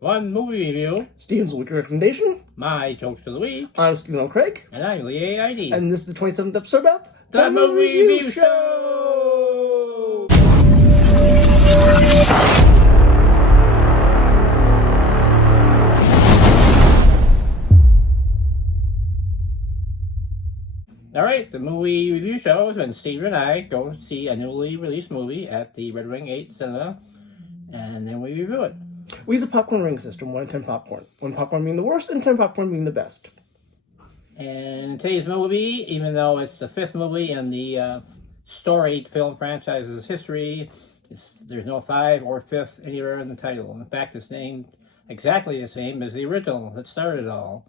One movie review. Steven's Weekly Recommendation. My jokes for the week. I'm Stephen O'Craig. And I'm Lee AID. And this is the 27th episode of The Movie Review Show! Alright, the movie review show is when Steve and I go see a newly released movie at the Red Wing 8 cinema, and then we review it. We use a popcorn ring system, 1 in 10 popcorn. 1 popcorn being the worst and 10 popcorn being the best. And today's movie, even though it's the 5th movie in the storied film franchise's history, there's no 5 or 5th anywhere in the title. In fact, it's named exactly the same as the original that started it all.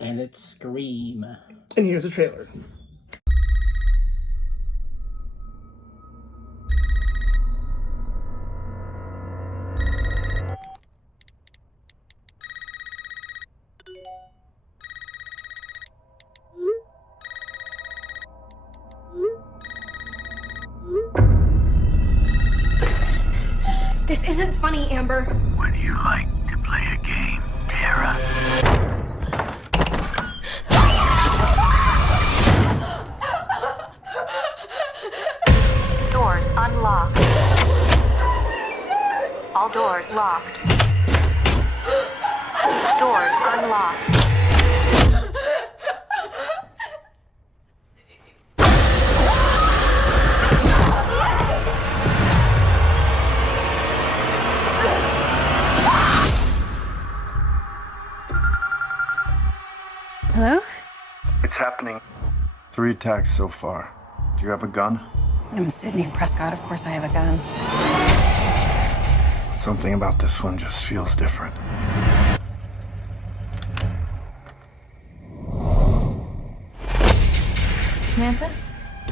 And it's Scream. And here's a trailer. This isn't funny, Amber. Would you like to play a game, Tara? Doors unlocked. All doors locked. Doors unlocked. Hello? It's happening. 3 attacks so far. Do you have a gun? I'm Sydney Prescott. Of course I have a gun. Something about this one just feels different. Samantha?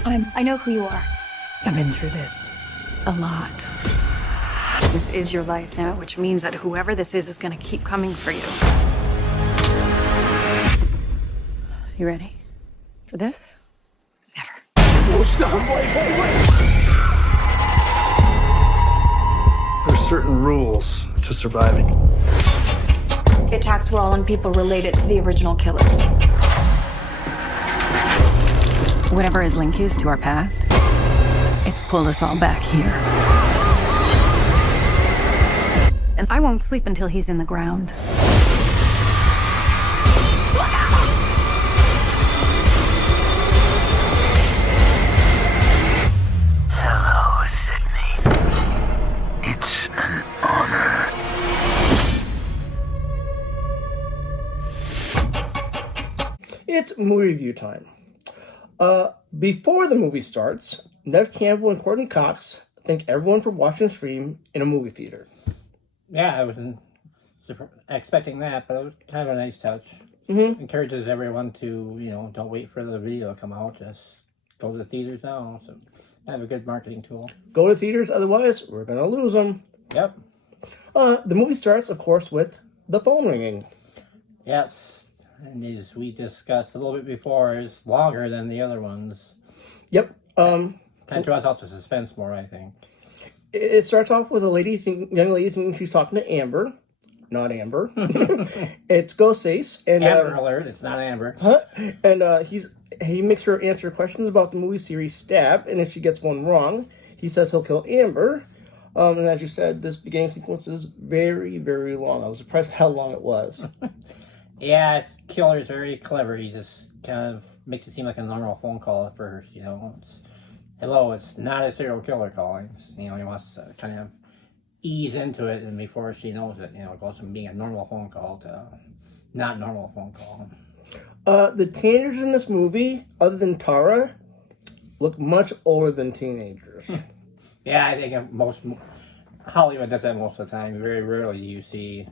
I know who you are. I've been through this a lot. This is your life now, which means that whoever this is going to keep coming for you. You ready for this? Never. There's certain rules to surviving. The attacks were all on people related to the original killers. Whatever his link is to our past, it's pulled us all back here. And I won't sleep until he's in the ground. Hello, Sydney. It's an honor. It's movie review time. Before the movie starts, Neve Campbell and Courtney Cox thank everyone for watching the stream in a movie theater. Yeah, I wasn't expecting that, but it was kind of a nice touch. Mm-hmm. Encourages everyone to, don't wait for the video to come out. Just go to the theaters now. So, have a good marketing tool. Go to theaters, otherwise we're going to lose them. Yep. The movie starts, of course, with the phone ringing. Yes. And as we discussed a little bit before, is longer than the other ones. Yep. Kind of draws out the suspense more, I think. It starts off with a young lady thinking she's talking to Amber. Not Amber. It's Ghostface. And, Amber alert, it's not Amber. And he makes her answer questions about the movie series Stab, and if she gets one wrong, he says he'll kill Amber. And as you said, this beginning sequence is very, very long. I was surprised how long it was. Yeah, killer's very clever. He just kind of makes it seem like a normal phone call at first, Hello, it's not a serial killer calling. He wants to kind of ease into it, and before she knows it, it goes from being a normal phone call to not normal phone call. The teenagers in this movie, other than Tara, look much older than teenagers. Yeah, I think Hollywood does that most of the time. Very rarely do you see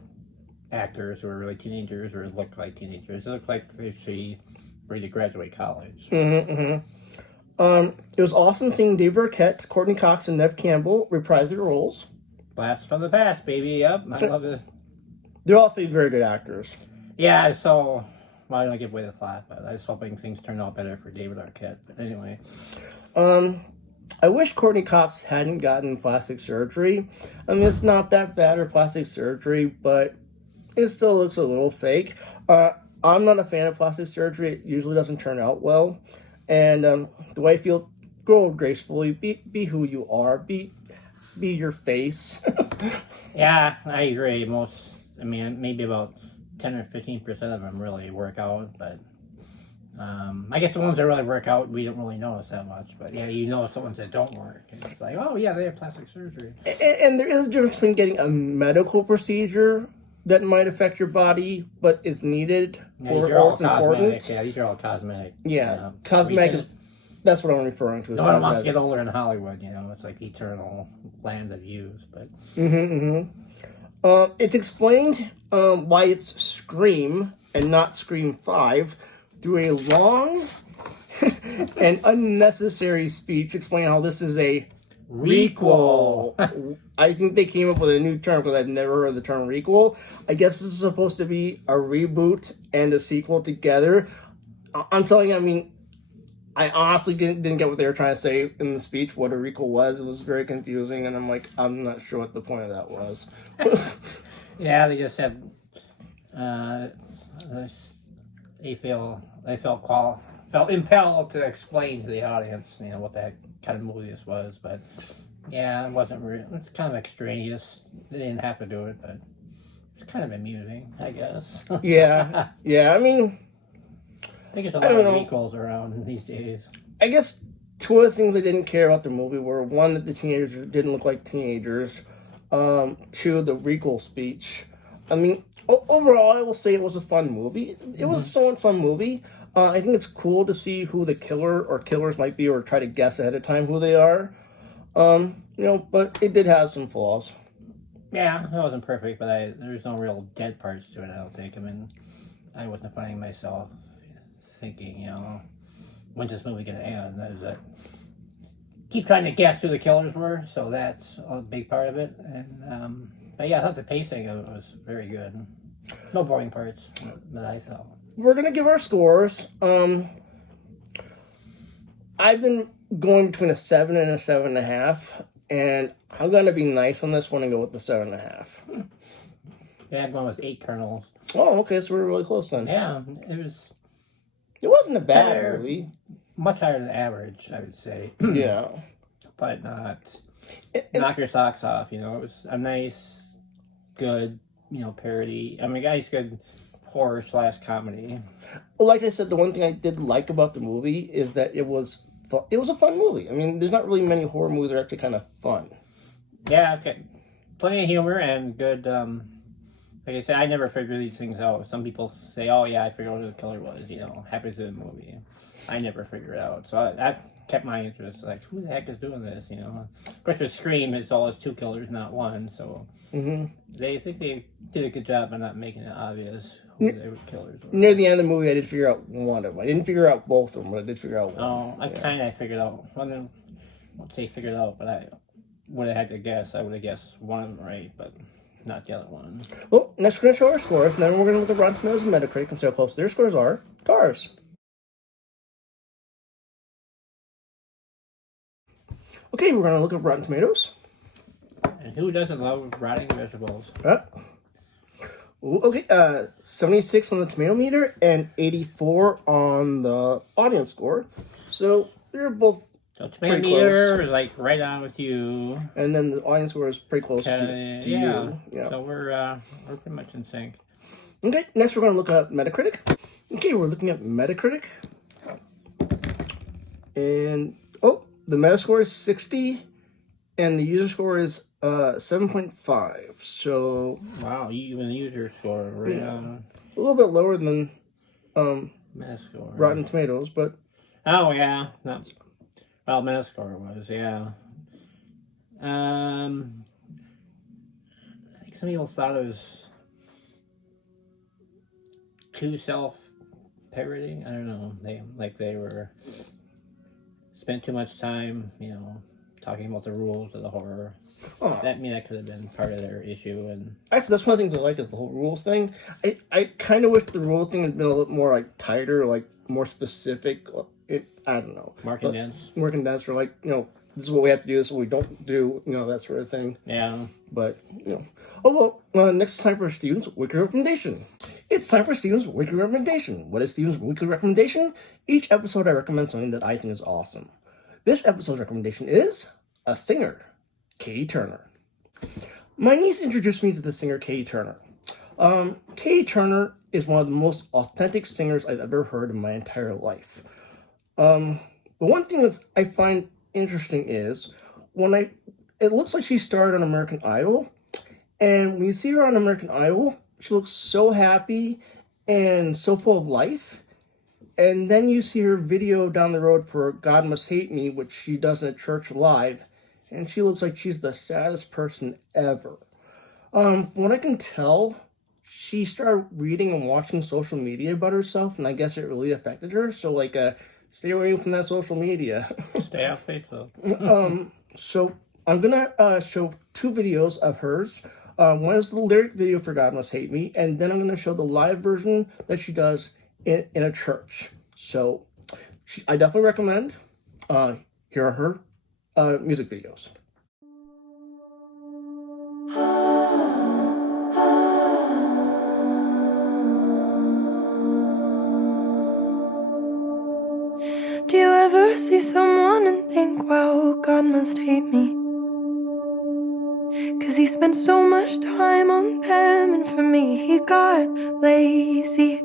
actors who are really teenagers or look like teenagers. They look like they should be ready to graduate college. It was awesome seeing David Arquette, Courtney Cox, and Neve Campbell reprise their roles. Blast from the past, baby. Yep, I love it. They're all 3 very good actors. Yeah, so I don't give away the plot, but I was hoping things turned out better for David Arquette. But anyway, I wish Courtney Cox hadn't gotten plastic surgery. I mean, it's not that bad or plastic surgery, but it still looks a little fake. I'm not a fan of plastic surgery. It usually doesn't turn out well. And the way I feel, grow gracefully, be who you are, be your face. Yeah, I agree. Maybe about 10 or 15% of them really work out, but I guess the ones that really work out, we don't really notice that much. But yeah, you notice the ones that don't work. And it's like, oh yeah, they have plastic surgery. And there is a difference between getting a medical procedure that might affect your body, but is needed, Yeah, or these are all it's cosmetic. important. Yeah, these are all cosmetic. Yeah, cosmetic is, that's what I'm referring to. No one wants to get older in Hollywood, it's like the eternal land of youth. But it's explained why it's Scream and not Scream 5 through a long and unnecessary speech explaining how this is a requel. I think they came up with a new term because I've never heard the term requel. I guess this is supposed to be a reboot and a sequel together. I'm telling you, I honestly didn't get what they were trying to say in the speech, what a requel was. It was very confusing, and I'm not sure what the point of that was. yeah, they just said they felt impelled to explain to the audience, what the heck kind of movie this was. But yeah, it wasn't real. It's kind of extraneous. They didn't have to do it, but it's kind of amusing, I guess. Yeah. I think there's a lot of recalls around these days. I guess two of the things I didn't care about the movie were, one, that the teenagers didn't look like teenagers. Two, the requel speech. Overall, I will say it was a fun movie. It was a somewhat fun movie. I think it's cool to see who the killer or killers might be, or try to guess ahead of time who they are. But it did have some flaws. Yeah, it wasn't perfect, but there's no real dead parts to it, I don't think. I wasn't finding myself thinking, when's this movie going to end? I was keep trying to guess who the killers were, so that's a big part of it. And but yeah, I thought the pacing of it was very good. No boring parts, that I thought. We're going to give our scores. I've been going between a 7 and a 7.5, and I'm going to be nice on this one and go with the 7.5. Yeah, I'm going with 8 kernels. Oh, okay, so we're really close then. Yeah, it wasn't a bad movie. Much higher than average, I would say. Yeah. But not knock your socks off, It was a nice, good, parody. Nice, good horror/comedy. Well, like I said, the one thing I did like about the movie is that it was a fun movie. There's not really many horror movies that are actually kind of fun. Yeah, okay. Plenty of humor and good, like I said, I never figure these things out. Some people say, oh yeah, I figured out who the killer was, halfway through the movie. I never figured it out. So that kept my interest. Like, who the heck is doing this, Of course, with Scream, it's always 2 killers, not 1, so they think they did a good job by not making it obvious who the killers were. Near the end of the movie, I did figure out one of them. I didn't figure out both of them, but I did figure out one. Oh, I kind of figured out. I won't say figured out, but I would have had to guess. I would have guessed one of them right, but not the other one. Well, next we're going to show our scores, and then we're going to look at Rotten Tomatoes and Metacritic and see how close their scores are. Cars. Okay, we're going to look at Rotten Tomatoes. And who doesn't love rotting vegetables? Okay, 76 on the tomato meter and 84 on the audience score. So they're both so tomato meter is like right on with you. And then the audience score is pretty close to you. Yeah. So we're pretty much in sync. Okay, next we're going to look at Metacritic. Okay, we're looking at Metacritic. And, the Metascore is 60, and the user score is 7.5. So wow, even the user score right on. A little bit lower than Metascore. Rotten Tomatoes, but oh yeah, Metascore was I think some people thought it was too self-parodying. I don't know. They were spent too much time, talking about the rules of the horror. Oh. That could have been part of their issue. And actually, that's one of the things I like is the whole rules thing. I kind of wish the rule thing had been a little more tighter, more specific. I don't know. More condensed. More condensed, or this is what we have to do, this is what we don't do, that sort of thing. Yeah. But, Oh, well, next is time for Steven's Weekly Recommendation. It's time for Steven's Weekly Recommendation. What is Steven's Weekly Recommendation? Each episode I recommend something that I think is awesome. This episode's recommendation is a singer, Catie Turner. My niece introduced me to the singer Catie Turner. Catie Turner is one of the most authentic singers I've ever heard in my entire life. The one thing that I find interesting is it looks like she started on American Idol, and when you see her on American Idol, she looks so happy and so full of life. And then you see her video down the road for God Must Hate Me, which she does in a church live, and she looks like she's the saddest person ever. From what I can tell, she started reading and watching social media about herself, and I guess it really affected her. So, stay away from that social media. Stay off Facebook. So I'm gonna show two videos of hers. One is the lyric video for God Must Hate Me, and then I'm gonna show the live version that she does in a church. So I definitely recommend. Here are her music videos. Do you ever see someone and think, wow, God must hate me? 'Cause he spent so much time on them, and for me, he got lazy.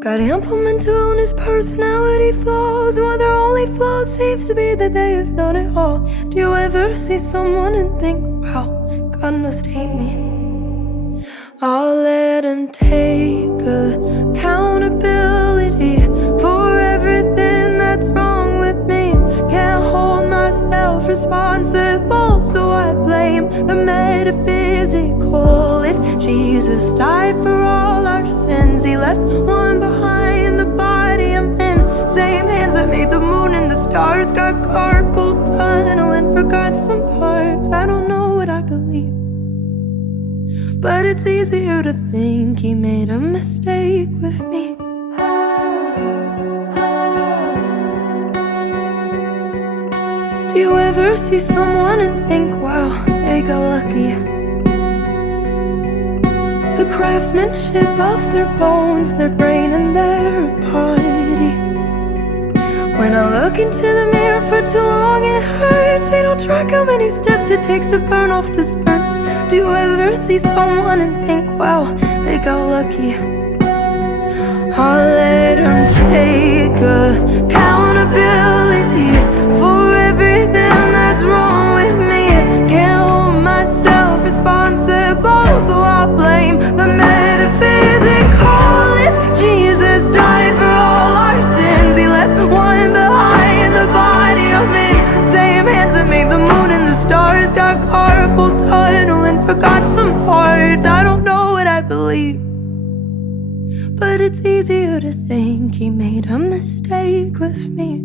Got implemented on his personality flaws, while their only flaw seems to be that they have known it all. Do you ever see someone and think, wow, God must hate me? I'll let him take accountability for everything that's wrong with me. Can't hold myself responsible, so I blame the metaphysical. If Jesus died for all our sins, he left one behind, the body I'm in. Same hands that made the moon and the stars got carpal tunnel and forgot some parts. I don't know what I believe, but it's easier to think he made a mistake with me. Do you ever see someone and think, wow, they got lucky? The craftsmanship of their bones, their brain and their body. When I look into the mirror for too long it hurts. They don't track how many steps it takes to burn off dessert. Do you ever see someone and think, wow, they got lucky? I'll let them take accountability for everything that's wrong with me. Can't hold myself responsible, so I'll blame the metaphysical. If Jesus died for all our sins, he left one behind, the body I'm in. Same hands that made the moon and the stars got carpal tunnel and forgot some parts. I don't know what I believe, but it's easier to think he made a mistake with me.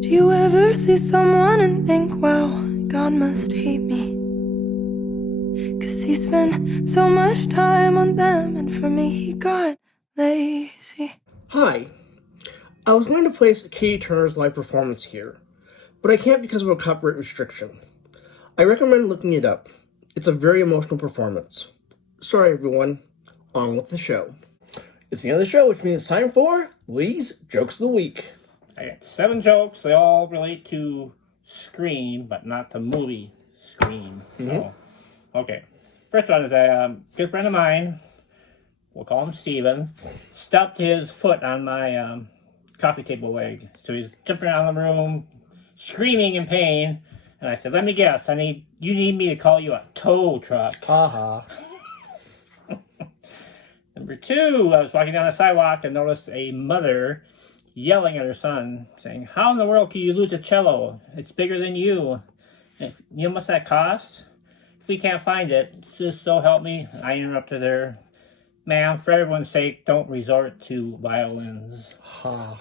Do you ever see someone and think, wow, God must hate me? 'Cause he spent so much time on them, and for me, he got lazy. Hi. I was going to place Catie Turner's live performance here, but I can't because of a copyright restriction. I recommend looking it up. It's a very emotional performance. Sorry, everyone. On with the show. It's the end of the show, which means it's time for Lee's Jokes of the Week. I got 7 jokes. They all relate to Scream, but not the movie Scream. So, okay. First one is a good friend of mine. We'll call him Steven. Stubbed his foot on my coffee table leg. So he's jumping around the room, screaming in pain. And I said, let me guess. You need me to call you a tow truck. Haha. Number 2, I was walking down the sidewalk and noticed a mother yelling at her son, saying, how in the world can you lose a cello? It's bigger than you. You know how much that cost? If we can't find it, just so help me. I interrupted her. Ma'am, for everyone's sake, don't resort to violins. Ha.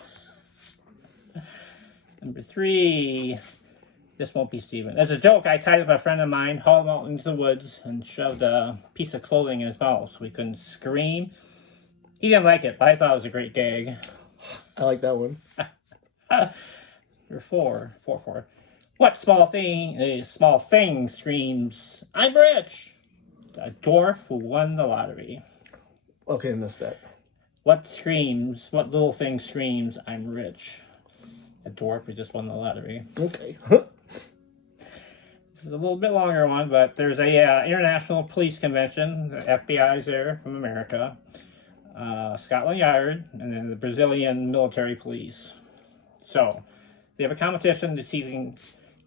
Number 3, this won't be Steven. As a joke, I tied up a friend of mine, hauled him out into the woods, and shoved a piece of clothing in his mouth so he couldn't scream. He didn't like it, but I thought it was a great gag. I like that one. Number 4. What small thing screams, "I'm rich"? A dwarf who won the lottery. Okay, I missed that. What little thing screams, "I'm rich"? A dwarf who just won the lottery. Okay. This is a little bit longer one, but there's a international police convention. The FBI's there from America. Scotland Yard, and then the Brazilian military police. So, they have a competition to see if you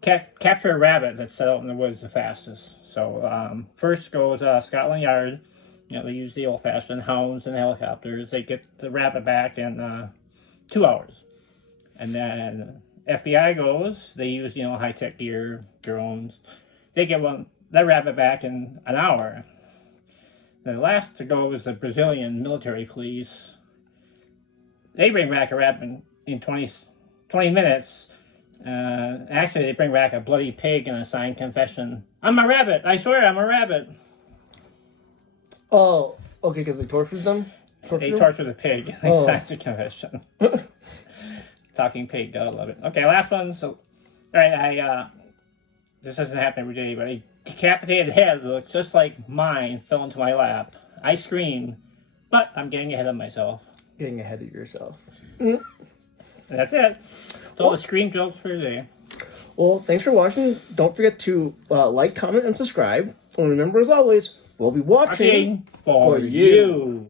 can capture a rabbit that's set out in the woods the fastest. So, first goes Scotland Yard. You know, they use the old-fashioned hounds and helicopters. They get the rabbit back in 2 hours. And then FBI goes. They use, high-tech gear, drones. They get that rabbit back in an hour. The last to go is the Brazilian military police. They bring back a rabbit in 20 minutes. Actually, they bring back a bloody pig and a signed confession. "I'm a rabbit. I swear I'm a rabbit." Oh, okay, because they tortured them? They torture the pig and they sign the confession. Talking pig, gotta love it. Okay, last one. So, alright, this doesn't happen every day, but a decapitated head that looks just like mine fell into my lap. I scream, but I'm getting ahead of myself. Getting ahead of yourself. And that's it. That's all the scream jokes for today. Well, thanks for watching. Don't forget to like, comment, and subscribe. And remember, as always, we'll be watching For you.